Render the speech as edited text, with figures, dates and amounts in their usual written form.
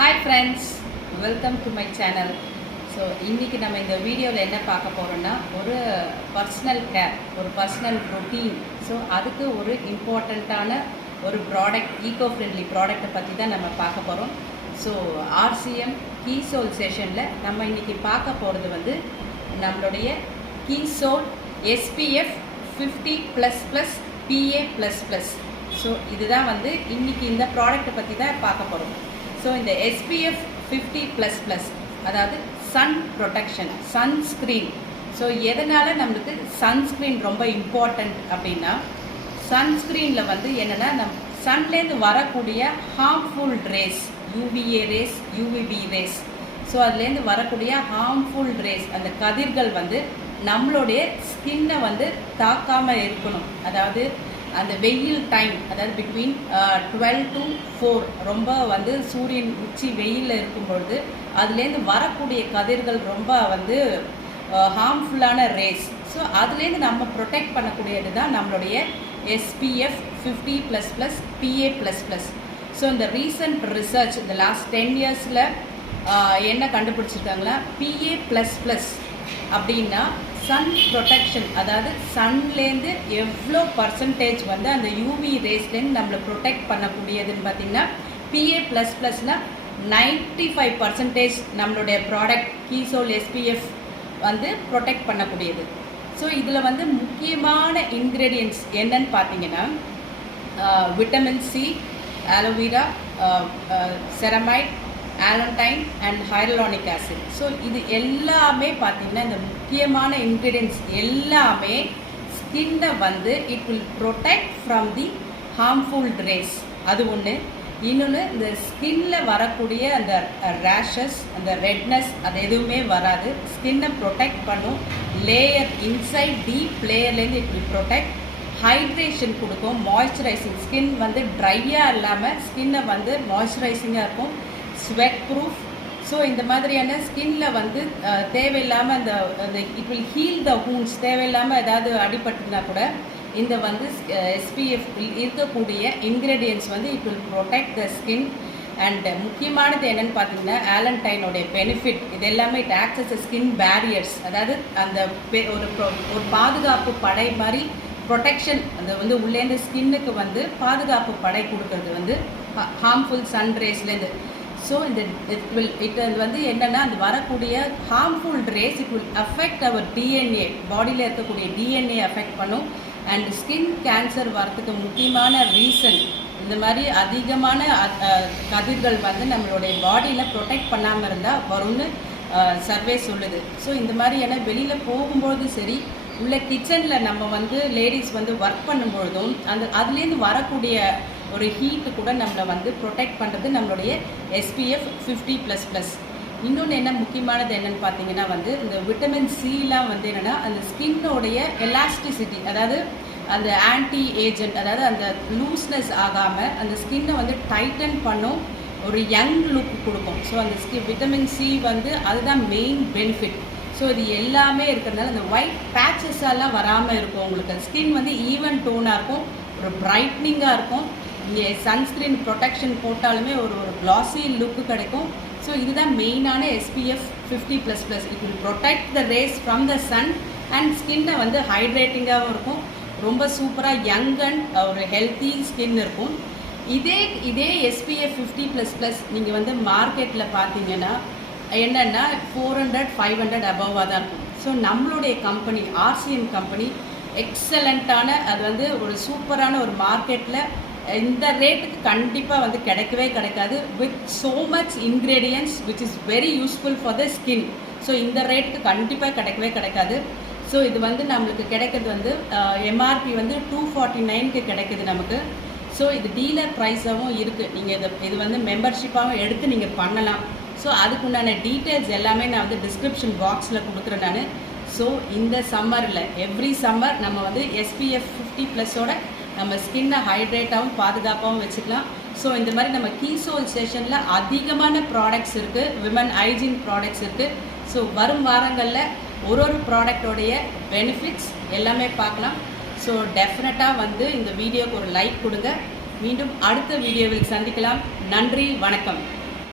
Hi friends, welcome to my channel. So இன்றைக்கி நம்ம இந்த வீடியோவில் என்ன பார்க்க போகிறோன்னா ஒரு பர்சனல் கேர், ஒரு பர்சனல் ரொட்டீன். ஸோ அதுக்கு ஒரு இம்பார்ட்டண்ட்டான ஒரு ப்ராடக்ட், ஈகோ ஃப்ரெண்ட்லி ப்ராடக்ட்டை பற்றி தான் நம்ம பார்க்க போகிறோம். ஸோ ஆர்சிஎம் கீசோல் செஷனில் நம்ம இன்றைக்கி பார்க்க போகிறது வந்து நம்மளுடைய கீசோல் SPF 50++ PA++. ஸோ இதுதான் வந்து இன்றைக்கி இந்த ப்ராடக்ட்டை பற்றி தான் பார்க்க போகிறோம். ஸோ இந்த SPF 50++, அதாவது சன் ப்ரொடெக்ஷன், சன்ஸ்க்ரீன். ஸோ எதனால் நம்மளுக்கு சன்ஸ்க்ரீன் ரொம்ப இம்பார்ட்டண்ட் அப்படின்னா, சன்ஸ்க்ரீனில் வந்து என்னென்னா சன்லேருந்து வரக்கூடிய harmful race, UVA race, UVB race, so அதுலேருந்து வரக்கூடிய ஹார்ம்ஃபுல் ரேஸ், அந்த கதிர்கள் வந்து நம்மளுடைய ஸ்கின்னை வந்து தாக்காமல் இருக்கணும். அதாவது அந்த வெயில் டைம், அதாவது பிட்வீன் 12 to 4 ரொம்ப வந்து சூரியன் உச்சி வெயிலில் இருக்கும்பொழுது அதுலேருந்து வரக்கூடிய கதிர்கள் ரொம்ப வந்து ஹார்ம்ஃபுல்லான ரேஸ். ஸோ அதுலேருந்து நம்ம ப்ரொடெக்ட் பண்ணக்கூடியது தான் நம்மளுடைய SPF 50++ PA++. ஸோ இந்த ரீசன்ட் ரிசர்ச், இந்த லாஸ்ட் 10 இயர்ஸில் என்ன கண்டுபிடிச்சிருக்காங்களா, PA++ அப்படின்னா சன் ப்ரொடெக்ஷன், அதாவது சன்லேருந்து எவ்வளோ பர்சன்டேஜ் வந்து அந்த யூவி ரேஸ்லேருந்து நம்மளை ப்ரொடெக்ட் பண்ணக்கூடியதுன்னு பார்த்திங்கன்னா PA++னா 95% நம்மளுடைய ப்ராடக்ட் கீசோல் SPF வந்து ப்ரொடெக்ட் பண்ணக்கூடியது. ஸோ இதில் வந்து முக்கியமான இன்க்ரீடியன்ட்ஸ் என்னன்னு பார்த்தீங்கன்னா vitamin C, aloe vera, ceramide, allantoin and hyaluronic acid. So இது எல்லாமே பார்த்திங்கன்னா இந்த முக்கியமான இன்க்ரீடியன்ட்ஸ் எல்லாமே ஸ்கின்னை வந்து it will protect from the harmful rays. அது ஒன்று. இன்னொன்று, இந்த ஸ்கின்ல வரக்கூடிய அந்த ரேஷஸ், அந்த ரெட்னஸ், அது எதுவுமே வராது. ஸ்கின்னை ப்ரொடெக்ட் பண்ணும். லேயர் இன்சைட் டீப் லேயர்லேருந்து இட் வில் ப்ரொடெக்ட். ஹைட்ரேஷன் கொடுக்கும், மாய்ஸ்சரைசிங். ஸ்கின் வந்து ட்ரையாக இல்லாமல் ஸ்கின்னை வந்து மாய்ஸ்சரைசிங்காக இருக்கும். Sweat proof. ஸோ இந்த மாதிரியான ஸ்கின்ல வந்து தேவையில்லாமல் அந்த இட் வில் ஹீல் த ஹூண்ட்ஸ். தேவையில்லாமல் ஏதாவது அடிபட்டுனா கூட இந்த வந்து SPF இருக்கக்கூடிய இன்க்ரீடியன்ட்ஸ் வந்து it will protect the skin. And முக்கியமானது என்னென்னு பார்த்தீங்கன்னா ஆலண்டைனோடைய பெனிஃபிட். இது எல்லாமே it acts as skin barriers. அதாவது அந்த ஒரு பாதுகாப்பு படை மாதிரி ப்ரொடெக்ஷன், அந்த வந்து உள்ளேருந்து ஸ்கின்னுக்கு வந்து பாதுகாப்பு படை கொடுக்கறது வந்து ஹார்ம்ஃபுல் சன் ரேஸ்லேருந்து. ஸோ இட் வந்து என்னென்னா, அது வரக்கூடிய harmful rays it will affect our DNA, பாடியில் இருக்கக்கூடிய DNA அஃபெக்ட் பண்ணும். அண்ட் ஸ்கின் கேன்சர் வரத்துக்கு முக்கியமான ரீசன் இந்த மாதிரி அதிகமான கதிர்கள் வந்து நம்மளுடைய பாடியில் ப்ரொடெக்ட் பண்ணாமல் இருந்தால் வரும்னு சர்வே சொல்லுது. ஸோ இந்த மாதிரியான வெளியில் போகும்போது சரி, உள்ள கிச்சனில் நம்ம வந்து லேடிஸ் வந்து ஒர்க் பண்ணும்பொழுதும் அதுலேருந்து வரக்கூடிய ஒரு ஹீட்டு கூட நம்மளை வந்து ப்ரொடெக்ட் பண்ணுறது நம்மளுடைய SPF 50++. இன்னொன்று என்ன முக்கியமானது என்னென்னு பார்த்தீங்கன்னா வந்து இந்த விட்டமின் Cலாம் வந்து என்னென்னா அந்த ஸ்கின்னோடைய எலாஸ்டிசிட்டி, அதாவது அந்த ஆன்டி ஏஜென்ட், அதாவது அந்த லூஸ்னஸ் ஆகாமல் அந்த ஸ்கின்னை வந்து டைட்டன் பண்ணும், ஒரு யங் லுக் கொடுக்கும். ஸோ அந்த விட்டமின் C வந்து அதுதான் மெயின் பெனிஃபிட். ஸோ இது எல்லாமே இருக்கிறதுனால இந்த ஒயிட் பேச்சஸெல்லாம் வராமல் இருக்கும். உங்களுக்கு ஸ்கின் வந்து ஈவன் டோனாக இருக்கும், ஒரு பிரைட்னிங்காக இருக்கும். இங்கே சன்ஸ்க்ரீன் ப்ரொடெக்ஷன் போட்டாலுமே ஒரு க்ளாஸி லுக்கு கிடைக்கும். ஸோ இதுதான் மெயினான SPF 50++. It will protect the rays from the sun and ஸ்கின்னை வந்து ஹைட்ரேட்டிங்காகவும் இருக்கும். ரொம்ப சூப்பராக யங் அண்ட் ஒரு ஹெல்த்தி ஸ்கின் இருக்கும். இதே SPF 50++ நீங்கள் வந்து மார்க்கெட்டில் பார்த்தீங்கன்னா என்னென்னா 400-500 அபவாக தான் இருக்கும். ஸோ நம்மளுடைய கம்பெனி RCM கம்பெனி எக்ஸலண்ட்டான, அது வந்து ஒரு சூப்பரான ஒரு மார்க்கெட்டில் இந்த ரேட்டுக்கு கண்டிப்பாக வந்து கிடைக்கவே கிடைக்காது. With so much ingredients which is very useful for the skin. So இந்த ரேட்டுக்கு கண்டிப்பாக கிடைக்கவே கிடைக்காது. ஸோ இது வந்து நம்மளுக்கு கிடைக்கிறது வந்து MRP வந்து 249க்கு கிடைக்குது நமக்கு. ஸோ இது டீலர் ப்ரைஸாகவும் இருக்குது. நீங்கள் இது வந்து மெம்பர்ஷிப்பாகவும் எடுத்து நீங்கள் பண்ணலாம். ஸோ அதுக்குண்டான டீட்டெயில்ஸ் எல்லாமே நான் வந்து டிஸ்கிரிப்ஷன் பாக்ஸில் கொடுக்குறேன் நான். ஸோ இந்த சம்மரில் எவ்ரி சம்மர் நம்ம வந்து SPF 50+ஓட நம்ம ஸ்கின்னை ஹைட்ரேட்டாகவும் பாதுகாப்பாகவும் வச்சுக்கலாம். ஸோ இந்த மாதிரி நம்ம கீசோல் செஷனில் அதிகமான ப்ராடக்ட்ஸ் இருக்குது, விமன் ஹைஜீன் ப்ராடக்ட்ஸ் இருக்குது. ஸோ வரும் வாரங்களில் ஒரு ப்ராடக்டோடைய பெனிஃபிட்ஸ் எல்லாமே பார்க்கலாம். ஸோ டெஃபினட்டாக வந்து இந்த வீடியோக்கு ஒரு லைக் கொடுங்க. மீண்டும் அடுத்த வீடியோவில் சந்திக்கலாம். நன்றி, வணக்கம்.